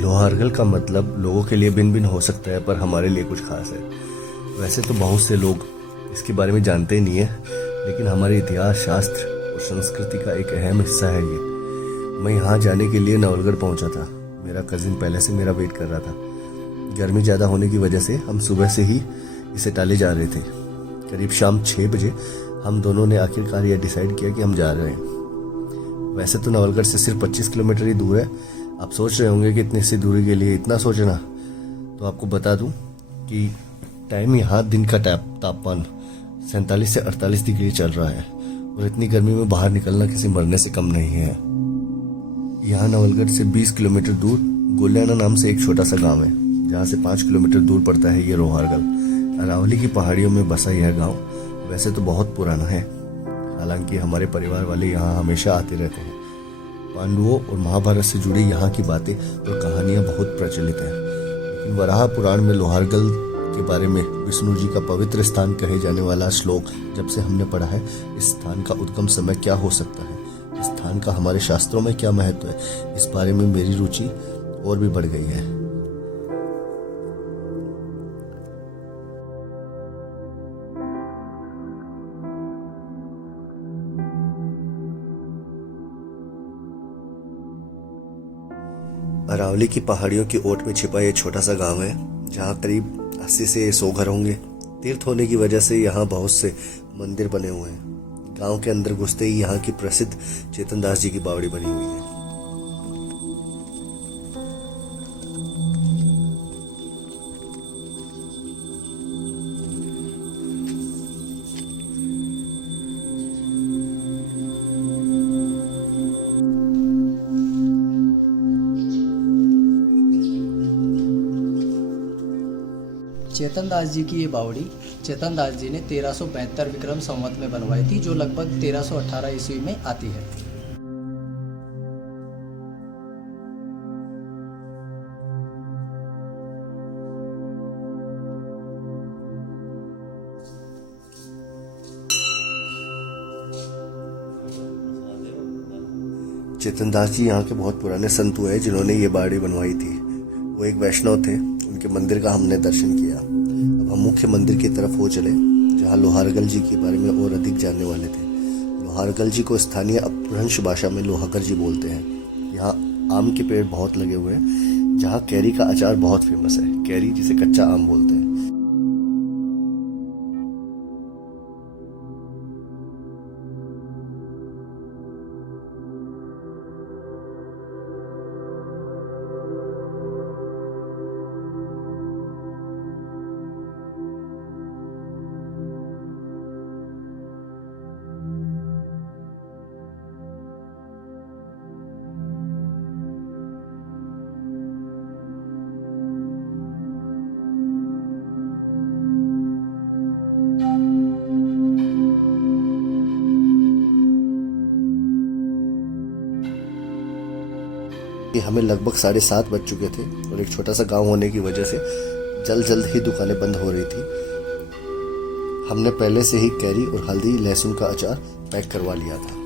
लोहारगल का मतलब लोगों के लिए भिन्न भिन्न हो सकता है, पर हमारे लिए कुछ खास है। वैसे तो बहुत से लोग इसके बारे में जानते ही नहीं है, लेकिन हमारे इतिहास, शास्त्र और संस्कृति का एक अहम हिस्सा है ये। मैं यहाँ जाने के लिए नवलगढ़ पहुँचा था। मेरा कजिन पहले से मेरा वेट कर रहा था। गर्मी ज़्यादा होने की वजह से हम सुबह से ही इसे टाले जा रहे थे। करीब शाम 6 बजे हम दोनों ने आखिरकार यह डिसाइड किया कि हम जा रहे हैं। वैसे तो नवलगढ़ से सिर्फ 25 किलोमीटर ही दूर है। आप सोच रहे होंगे कि इतनी सी दूरी के लिए इतना सोचना। तो आपको बता दूं कि टाइम यहाँ दिन का तापमान 47 से 48 डिग्री चल रहा है और इतनी गर्मी में बाहर निकलना किसी मरने से कम नहीं है। यहाँ नवलगढ़ से 20 किलोमीटर दूर गोलियाना नाम से एक छोटा सा गांव है, जहाँ से 5 किलोमीटर दूर पड़ता है ये लोहारगल। अरावली की पहाड़ियों में बसा यह गांव वैसे तो बहुत पुराना है, हालांकि हमारे परिवार वाले यहाँ हमेशा आते रहते हैं। पांडवों और महाभारत से जुड़ी यहाँ की बातें और कहानियाँ बहुत प्रचलित हैं, लेकिन वराह पुराण में लोहारगल के बारे में विष्णु जी का पवित्र स्थान कहे जाने वाला श्लोक जब से हमने पढ़ा है, इस स्थान का उद्गम समय क्या हो सकता है, इस स्थान का हमारे शास्त्रों में क्या महत्व है, इस बारे में मेरी रुचि और भी बढ़ गई है। अरावली की पहाड़ियों की ओट में छिपा ये छोटा सा गांव है, जहाँ करीब 80 से 100 घर होंगे। तीर्थ होने की वजह से यहाँ बहुत से मंदिर बने हुए हैं। गांव के अंदर घुसते ही यहाँ की प्रसिद्ध चेतन दास जी की बावड़ी बनी हुई है। चेतन दास जी की ये बावड़ी चेतन दास जी ने 1372 विक्रम संवत में बनवाई थी, जो लगभग 1318 ईस्वी में आती है। चेतन दास जी यहाँ के बहुत पुराने संत हुए हैं जिन्होंने ये बावड़ी बनवाई थी। वो एक वैष्णव थे। उनके मंदिर का हमने दर्शन किया। अब हम मुख्य मंदिर की तरफ हो चले, जहाँ लोहारगल जी के बारे में और अधिक जानने वाले थे। लोहारगल जी को स्थानीय अपभ्रंश भाषा में लोहागर जी बोलते हैं। यहाँ आम के पेड़ बहुत लगे हुए हैं, जहाँ कैरी का अचार बहुत फेमस है। कैरी जिसे कच्चा आम बोलते हैं। कि हमें लगभग 7:30 बज चुके थे और एक छोटा सा गांव होने की वजह से जल्द ही दुकानें बंद हो रही थी। हमने पहले से ही कैरी और हल्दी लहसुन का अचार पैक करवा लिया था।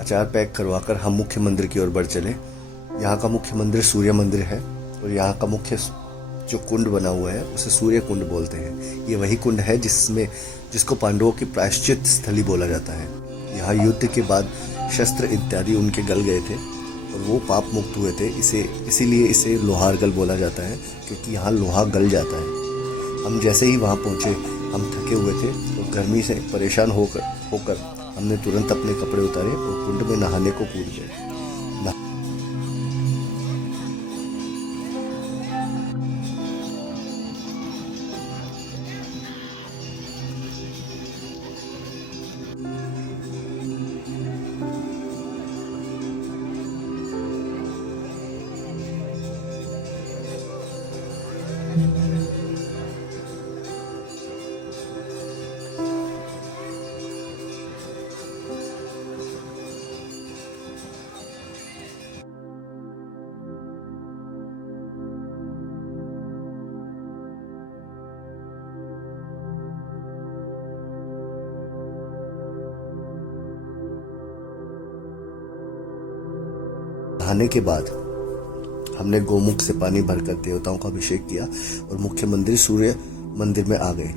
अचार पैक करवाकर हम मुख्य मंदिर की ओर बढ़ चले। यहाँ का मुख्य मंदिर सूर्य मंदिर है और यहाँ का मुख्य जो कुंड बना हुआ है उसे सूर्य कुंड बोलते हैं। ये वही कुंड है जिसको पांडवों की प्रायश्चित स्थली बोला जाता है। यहाँ युद्ध के बाद शस्त्र इत्यादि उनके गल गए थे और वो पाप मुक्त हुए थे। इसीलिए इसे लोहारगल बोला जाता है, क्योंकि यहाँ लोहा गल जाता है। हम जैसे ही वहाँ पहुँचे, हम थके हुए थे और गर्मी से परेशान होकर हमने तुरंत अपने कपड़े उतारे और कुंड में नहाने को कूद गए। नहाने के बाद हमने गोमुख से पानी भरकर देवताओं का अभिषेक किया और मुख्य मंदिर सूर्य मंदिर में आ गए।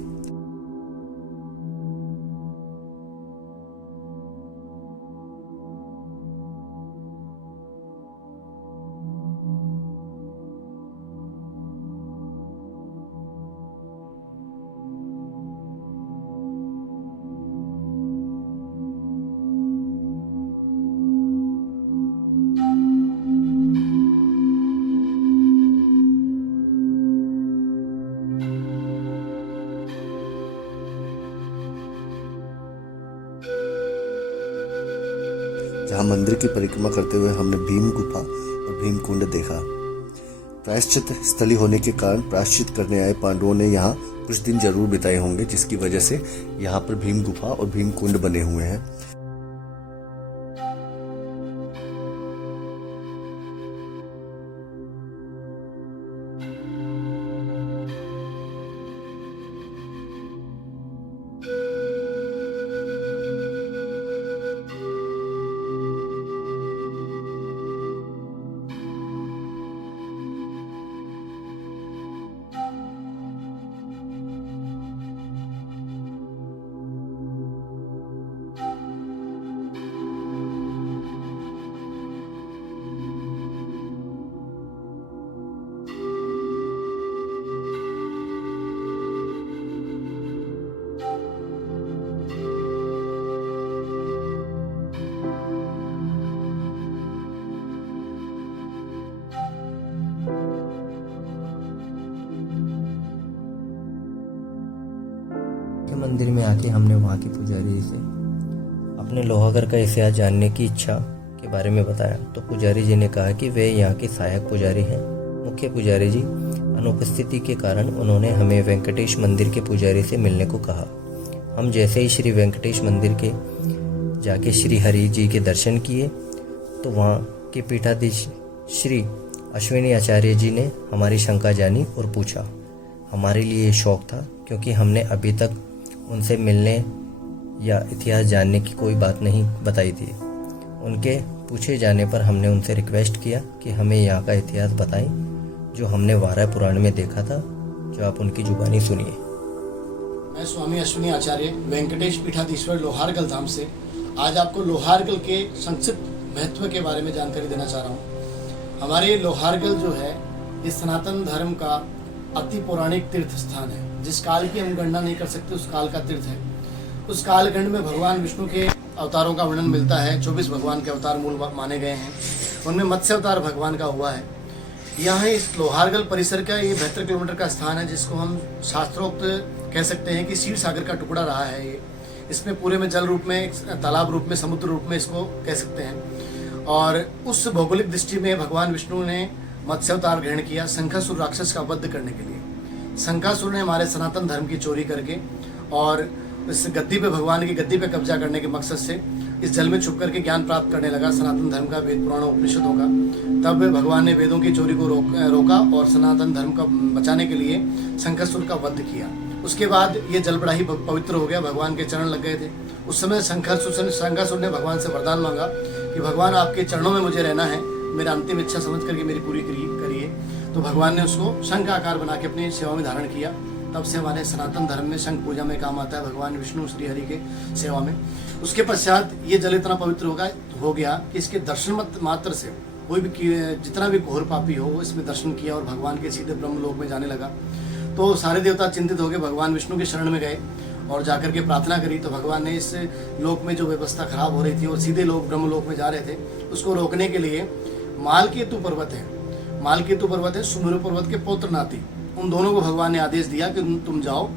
जहाँ मंदिर की परिक्रमा करते हुए हमने भीम गुफा और भीम कुंड देखा। प्रायश्चित स्थली होने के कारण प्रायश्चित करने आए पांडवों ने यहाँ कुछ दिन जरूर बिताए होंगे, जिसकी वजह से यहाँ पर भीम गुफा और भीम कुंड बने हुए हैं। मंदिर में आके हमने वहाँ की पुजारी से अपने लोहागढ़ का इतिहास जानने की इच्छा के बारे में बताया, तो पुजारी जी ने कहा कि वे यहाँ के सहायक पुजारी हैं। मुख्य पुजारी जी अनुपस्थिति के कारण उन्होंने हमें वेंकटेश मंदिर के पुजारी से मिलने को कहा। हम जैसे ही श्री वेंकटेश मंदिर के जाके श्री हरि जी के दर्शन किए तो वहाँ के पीठाधीश श्री अश्विनी आचार्य जी ने हमारी शंका जानी और पूछा। हमारे लिए ये शौक था क्योंकि हमने अभी तक उनसे मिलने या इतिहास जानने की कोई बात नहीं बताई थी। उनके पूछे जाने पर हमने उनसे रिक्वेस्ट किया कि हमें यहाँ का इतिहास बताएं जो हमने वाराह पुराण में देखा था, जो आप उनकी जुबानी सुनिए। मैं स्वामी अश्विनी आचार्य वेंकटेश पीठाधीश्वर लोहारगल धाम से आज आपको लोहारगल के संक्षिप्त महत्व के बारे में जानकारी देना चाह रहा हूँ। हमारे लोहारगल जो है ये सनातन धर्म का अति पौराणिक तीर्थ स्थान है। जिस काल की हम गणना नहीं कर सकते उस काल का तीर्थ है। उस कालखंड में भगवान विष्णु के अवतारों का वर्णन मिलता है। 24 भगवान के अवतार मूल माने गए हैं, उनमें मत्स्य अवतार भगवान का हुआ है। यहाँ इस लोहारगल परिसर का ये 72 किलोमीटर का स्थान है, जिसको हम शास्त्रोक्त कह सकते हैं कि क्षीर सागर का टुकड़ा रहा है। ये इसमें पूरे में जल रूप में, तालाब रूप में, समुद्र रूप में इसको कह सकते हैं। और उस भौगोलिक दृष्टि में भगवान विष्णु ने मत्स्य अवतार ग्रहण किया शंखासुर राक्षस का वध करने के लिए। शंखासुर ने हमारे सनातन धर्म की चोरी करके और इस गद्दी पे, भगवान की गद्दी पे कब्जा करने के मकसद से इस जल में छुप करके ज्ञान प्राप्त करने लगा सनातन धर्म का, वेद पुराणों उपनिषदों का। तब भगवान ने वेदों की चोरी को रोका और सनातन धर्म का बचाने के लिए शंखासुर का वध किया। उसके बाद ये जल बड़ा ही पवित्र हो गया, भगवान के चरण लग गए थे। उस समय शंखासुर ने भगवान से वरदान मांगा कि भगवान आपके चरणों में मुझे रहना है, मेरा अंतिम इच्छा समझ करके मेरी पूरी करिए। तो भगवान ने उसको शंख आकार बना के अपनी सेवा में धारण किया। तब से हमारे सनातन धर्म में शंख पूजा में काम आता है भगवान विष्णु श्री हरि के सेवा में। उसके पश्चात ये जल इतना पवित्र हो गया कि इसके दर्शन मात्र से कोई भी जितना भी घोर पापी हो वो इसमें दर्शन किया और भगवान के सीधे ब्रह्म लोक में जाने लगा। तो सारे देवता चिंतित होकर भगवान विष्णु के शरण में गए और जाकर के प्रार्थना करी। तो भगवान ने इस लोक में जो व्यवस्था खराब हो रही थी और सीधे लोग ब्रह्म लोक में जा रहे थे, उसको रोकने के लिए मालकेतु पर्वत है, सुमेरु पर्वत के पौत्र नाती, उन दोनों को भगवान ने आदेश दिया कि तुम जाओ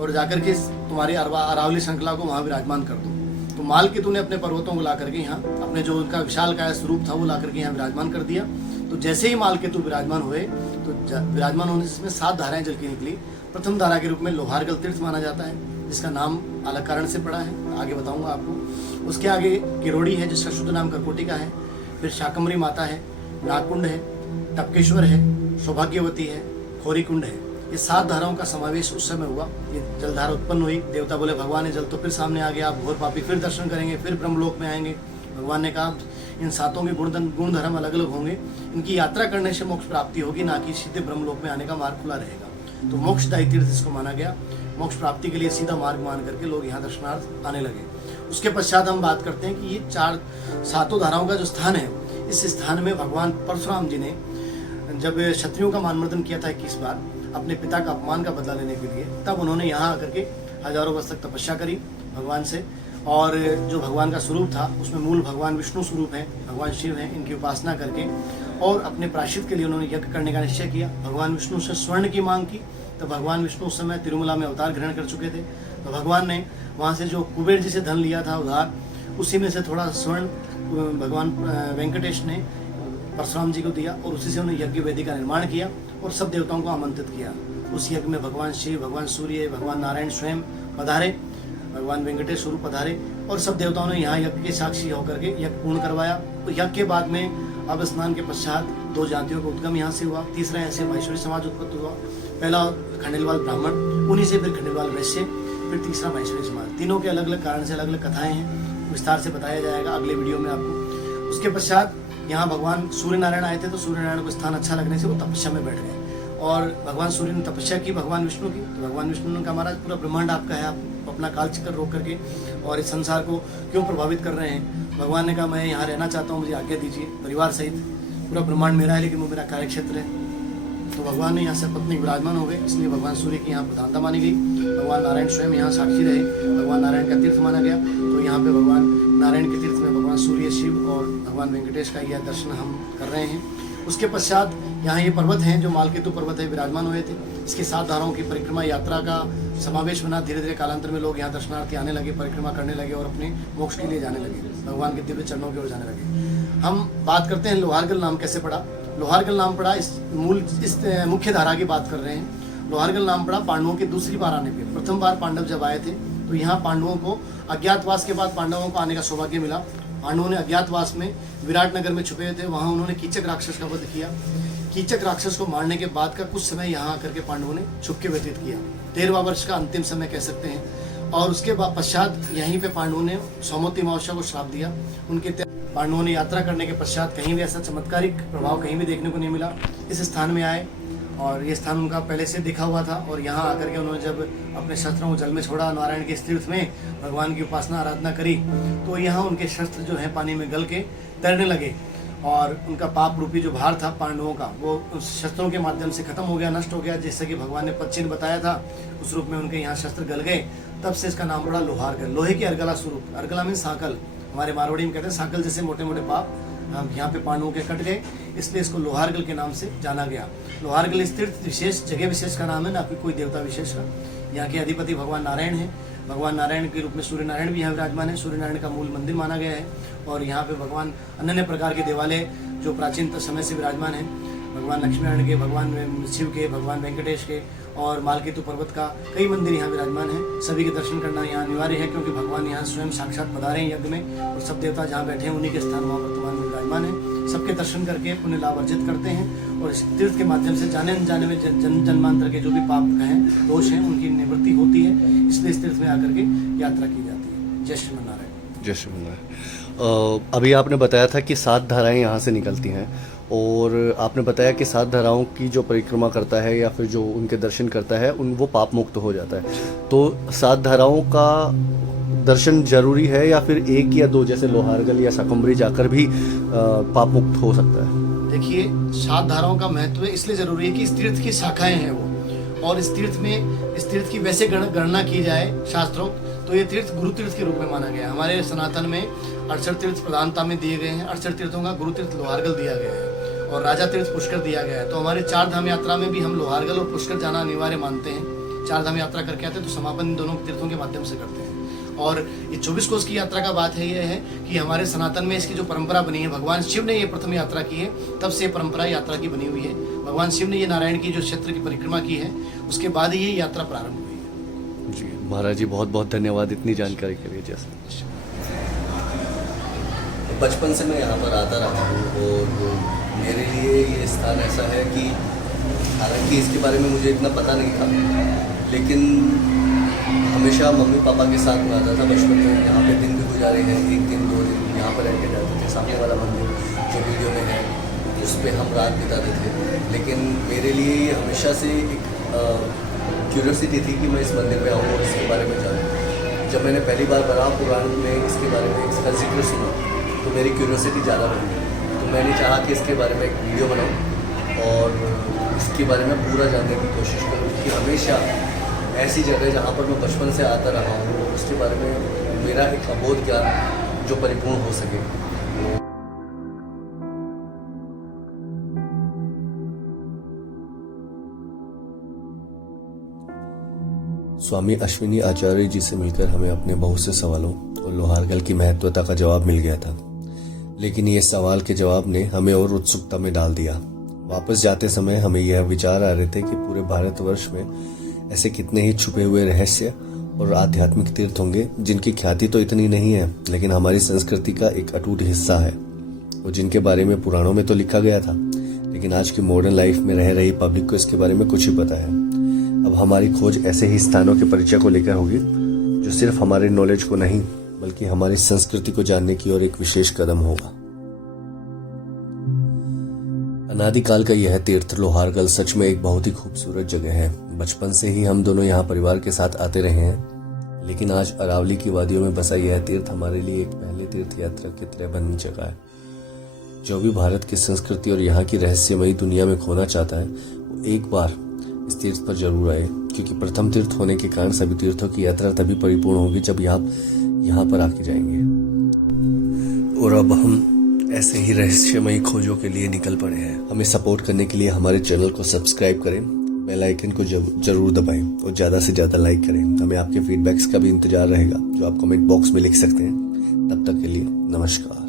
और जाकर के तुम्हारी अरावली श्रृंखला को वहाँ विराजमान कर दो। तो मालकेतु ने अपने पर्वतों को ला करके यहाँ, अपने जो उनका विशाल काय स्वरूप था वो ला करके यहाँ विराजमान कर दिया। तो जैसे ही मालकेतु विराजमान हुए तो विराजमान होने से इसमें 7 धाराएं जल की निकली। प्रथम धारा के रूप में लोहारगल तीर्थ माना जाता है, जिसका नाम अलग कारण से पड़ा है, आगे बताऊंगा आपको। उसके आगे किरोड़ी है, जिसका शुद्ध नाम कर्कोटिका है। फिर शाकंभरी माता है, नागकुंड है, टपकेश्वर है, सौभाग्यवती है, खोरी कुंड है। ये 7 धाराओं का समावेश उस समय हुआ। ये जलधारा उत्पन्न हुई। देवता बोले भगवान ये जल तो फिर सामने आ गया, आप घोर पापी फिर दर्शन करेंगे, फिर ब्रह्मलोक में आएंगे। भगवान ने कहा इन सातों के गुण धर्म अलग अलग होंगे, इनकी यात्रा करने से मोक्ष प्राप्ति होगी, ना कि सीधे ब्रह्मलोक में आने का मार्ग खुला रहेगा। तो मोक्षदायी तीर्थ इसको माना गया। मोक्ष प्राप्ति के लिए सीधा मार्ग मान करके लोग यहाँ दर्शनार्थ आने लगे। उसके पश्चात हम बात करते हैं कि ये सातों धाराओं का जो स्थान है, इस स्थान में भगवान परशुराम जी ने जब क्षत्रियों का मानमर्दन किया था 21 बार अपने पिता का अपमान का बदला लेने के लिए, तब उन्होंने यहाँ आकर के हजारों वर्ष तक तपस्या करी भगवान से। और जो भगवान का स्वरूप था उसमें मूल भगवान विष्णु स्वरूप है, भगवान शिव हैं, इनकी उपासना करके और अपने प्रायश्चित के लिए उन्होंने यज्ञ करने का निश्चय किया। भगवान विष्णु से स्वर्ण की मांग की, तो भगवान विष्णु उस समय तिरुमला में अवतार ग्रहण कर चुके थे। तो भगवान ने वहाँ से जो कुबेर जी से धन लिया था उधार, उसी में से थोड़ा स्वर्ण भगवान वेंकटेश ने परशुराम जी को दिया और उसी से उन्हें यज्ञ वेदी का निर्माण किया और सब देवताओं को आमंत्रित किया। उस यज्ञ में भगवान शिव, भगवान सूर्य, भगवान नारायण स्वयं पधारे, भगवान वेंकटेश स्वरूप पधारे और सब देवताओं ने यहाँ यज्ञ के साक्षी होकर के यज्ञ पूर्ण करवाया। तो यज्ञ के बाद में अब स्नान के पश्चात 2 जातियों का उद्गम यहाँ से हुआ। तीसरा ऐसे महेश्वरी समाज उत्पत्ति हुआ। पहला खंडेलवाल ब्राह्मण, उन्हीं से फिर खंडेलवाल वैश्य, फिर तीसरा महेश्वरी समाज। तीनों के अलग अलग कारण से अलग अलग कथाएं हैं, विस्तार से बताया जाएगा अगले वीडियो में आपको। उसके पश्चात यहाँ भगवान सूर्य नारायण आए थे, तो सूर्य नारायण को स्थान अच्छा लगने से वो तपस्या में बैठ गए और भगवान सूर्य ने तपस्या की भगवान विष्णु की। तो भगवान विष्णु ने कहा महाराज पूरा ब्रह्मांड आपका है, आप अपना काल चक्र रोक करके और इस संसार को क्यों प्रभावित कर रहे हैं। भगवान ने कहा मैं यहाँ रहना चाहता हूँ, मुझे आज्ञा दीजिए, परिवार सहित पूरा ब्रह्मांड मेरा है लेकिन वो मेरा कार्य क्षेत्र है। तो भगवान ने यहाँ से पत्नी विराजमान हो गए, इसलिए भगवान सूर्य की यहाँ प्रधानता मानी गई। भगवान नारायण स्वयं यहाँ साक्षी रहे, भगवान नारायण का तीर्थ माना गया। तो यहाँ पे भगवान नारायण के तीर्थ में भगवान सूर्य, शिव और भगवान वेंकटेश का यह दर्शन हम कर रहे हैं। उसके पश्चात यहाँ ये पर्वत हैं जो मालकेतु पर्वत है, विराजमान हुए थे। इसके 7 धाराओं की परिक्रमा यात्रा का समावेश बना। धीरे धीरे कालांतर में लोग यहाँ दर्शनार्थी आने लगे, परिक्रमा करने लगे और अपने मोक्ष के लिए जाने लगे, भगवान के दिव्य चरणों की ओर जाने लगे। हम बात करते हैं लोहारगल नाम कैसे पड़ा। लोहारगल नाम पड़ा इस मुख्य धारा की बात कर रहे हैं। लोहारगल नाम पड़ा पांडवों के दूसरी बार आने पे। प्रथम बार पांडव जब आए थे तो यहाँ पांडवों को अज्ञातवास के बाद पांडवों को आने का सौभाग्य मिला। पांडवों ने अज्ञातवास में विराट नगर में छुपे थे, वहाँ उन्होंने कीचक राक्षस का वध किया। कीचक राक्षस को मारने के बाद का कुछ समय यहाँ आकर के पांडवों ने छुप के व्यतीत किया। 13वां वर्ष का अंतिम समय कह सकते हैं। और उसके बाद पश्चात यहीं पे पांडवों ने सौमवती अमावस्या को श्राप दिया। उनके पांडवों ने यात्रा करने के पश्चात कहीं भी ऐसा चमत्कारिक प्रभाव कहीं भी देखने को नहीं मिला। इस स्थान में आए और ये स्थान उनका पहले से देखा हुआ था और यहाँ आकर के उन्होंने जब अपने शस्त्रों को जल में छोड़ा, नारायण के इस तीर्थ में भगवान की उपासना आराधना करी, तो यहाँ उनके शस्त्र जो है पानी में गल के तैरने लगे और उनका पाप रूपी जो भार था पांडवों का वो उस शस्त्रों के माध्यम से खत्म हो गया, नष्ट हो गया। जैसे कि भगवान ने पच्चिन बताया था उस रूप में उनके यहाँ शस्त्र गल गए। तब से इसका नाम पड़ा लोहारगल। लोहे की अर्गला स्वरूप, अर्गला मीन सांकल, हमारे मारवाड़ी में कहते हैं सांकल जैसे मोटे मोटे पाप हम यहाँ पे पांडवों के कट गए, इसलिए इसको लोहारगल के नाम से जाना गया। लोहारगल इस तीर्थ विशेष जगह विशेष का नाम है, ना कि कोई देवता विशेष का। यहाँ के अधिपति भगवान नारायण है। भगवान नारायण के रूप में सूर्य नारायण भी यहाँ विराजमान है। सूर्य नारायण का मूल मंदिर माना गया है और यहाँ पे भगवान अन्य प्रकार के देवालय जो प्राचीन समय से विराजमान है, भगवान लक्ष्मीनारायण के, भगवान शिव के, भगवान वेंकटेश के और मालकेतु पर्वत का कई मंदिर यहाँ विराजमान है। सभी के दर्शन करना यहाँ अनिवार्य है क्योंकि भगवान यहाँ स्वयं साक्षात पधारे हैं यज्ञ में और सब देवता जहाँ बैठे हैं उन्हीं के स्थान वहाँ वर्तमान में विराजमान है। सबके दर्शन करके पुण्य लाभ अर्जित करते हैं और इस तीर्थ के माध्यम से जाने अनजाने में जन्मांतर के जो भी पाप हैं, दोष हैं, उनकी निवृत्ति होती है। इसलिए इस तीर्थ में आकर के यात्रा की जाती है। जय श्री नारायण। जय श्री नारायण। अभी आपने बताया था कि 7 धाराएं यहाँ से निकलती हैं और आपने बताया कि 7 धाराओं की जो परिक्रमा करता है या फिर जो उनके दर्शन करता है वो पाप मुक्त हो जाता है। तो 7 धाराओं का दर्शन जरूरी है या फिर 1 या 2 जैसे लोहारगल या शाकंभरी जाकर भी पाप मुक्त हो सकता है? देखिए 7 धाराओं का महत्व इसलिए जरूरी है कि इस तीर्थ की शाखाएं हैं वो, और इस तीर्थ की वैसे गणना की जाए शास्त्रों तो ये तीर्थ गुरु तीर्थ के रूप में माना गया है। हमारे सनातन में 68 तीर्थ प्रधानता में दिए गए हैं। 68 तीर्थों का गुरु तीर्थ लोहारगल दिया गया है और राजा तीर्थ पुष्कर दिया गया है। तो हमारे 4 धाम यात्रा में भी हम लोहारगल और पुष्कर जाना अनिवार्य मानते हैं। 4 धाम यात्रा करके आते हैं तो समापन इन दोनों तीर्थों के माध्यम से करते हैं। और ये 24 कोस की यात्रा का बात है, ये है कि हमारे सनातन में इसकी जो परंपरा बनी है, भगवान शिव ने ये प्रथम यात्रा की है, तब से परंपरा यात्रा की बनी हुई है। भगवान शिव ने ये नारायण की जो क्षेत्र की परिक्रमा की है उसके बाद ही ये यात्रा प्रारंभ हुई है। जी महाराज जी, बहुत बहुत धन्यवाद इतनी जानकारी के लिए। जैसे बचपन से मैं यहाँ पर आता रहा हूँ और मेरे लिए ये स्थान ऐसा है कि हालांकि इसके बारे में मुझे इतना पता नहीं था, लेकिन हमेशा मम्मी पापा के साथ में आता था बचपन में। यहाँ पे दिन भी गुजारे हैं, 1 दिन 2 दिन यहाँ पर रह के जाते थे। सामने वाला मंदिर जो वीडियो में है उस पर हम रात बिताते थे। लेकिन मेरे लिए ये हमेशा से एक क्यूरियोसिटी थी कि मैं इस मंदिर में आऊँ और इसके बारे में जानूँ। जब मैंने पहली बार बड़ा पुराण में इसके बारे में इसका जिक्र सुना तो मेरी क्यूरियोसिटी ज़्यादा बढ़ गई। तो मैंने चाहा कि इसके बारे में एक वीडियो बनाऊँ और इसके बारे में पूरा जानने की कोशिश करूँ कि हमेशा ऐसी जगह जहाँ पर मैं बचपन से आता रहा हूँ उसके बारे में मेरा एक अबोध ज्ञान जो परिपूर्ण हो सके। स्वामी अश्विनी आचार्य जी से मिलकर हमें अपने बहुत से सवालों और लोहारगल की महत्वता का जवाब मिल गया था। लेकिन ये सवाल के जवाब ने हमें और उत्सुकता में डाल दिया। वापस जाते समय हमें यह विचार आ रहे थे कि पूरे भारतवर्ष में ऐसे कितने ही छुपे हुए रहस्य और आध्यात्मिक तीर्थ होंगे जिनकी ख्याति तो इतनी नहीं है लेकिन हमारी संस्कृति का एक अटूट हिस्सा है और जिनके बारे में पुराणों में तो लिखा गया था लेकिन आज की मॉडर्न लाइफ में रह रही पब्लिक को इसके बारे में कुछ ही पता है। अब हमारी खोज ऐसे ही स्थानों के परिचय को लेकर होगी जो सिर्फ हमारे नॉलेज को नहीं बल्कि हमारी संस्कृति को जानने की ओर एक विशेष कदम होगा। अनादिकाल का यह तीर्थ लोहारगल सच में एक बहुत ही खूबसूरत जगह है। बचपन से ही हम दोनों यहाँ परिवार के साथ आते रहे हैं लेकिन आज अरावली की वादियों में बसा यह तीर्थ हमारे लिए एक पहले तीर्थ यात्रा की तरह बनी जगह है। जो भी भारत की संस्कृति और यहाँ की रहस्यमयी दुनिया में खोना चाहता है वो एक बार इस तीर्थ पर जरूर आए क्योंकि प्रथम तीर्थ होने के कारण सभी तीर्थों की यात्रा तभी परिपूर्ण होगी जब यहाँ पर आके जाएंगे। और अब हम ऐसे ही रहस्यमयी खोजों के लिए निकल पड़े हैं। हमें सपोर्ट करने के लिए हमारे चैनल को सब्सक्राइब करें, बेल आइकन को जरूर दबाएं और ज़्यादा से ज़्यादा लाइक करें। हमें आपके फीडबैक्स का भी इंतजार रहेगा जो आप कमेंट बॉक्स में लिख सकते हैं। तब तक के लिए नमस्कार।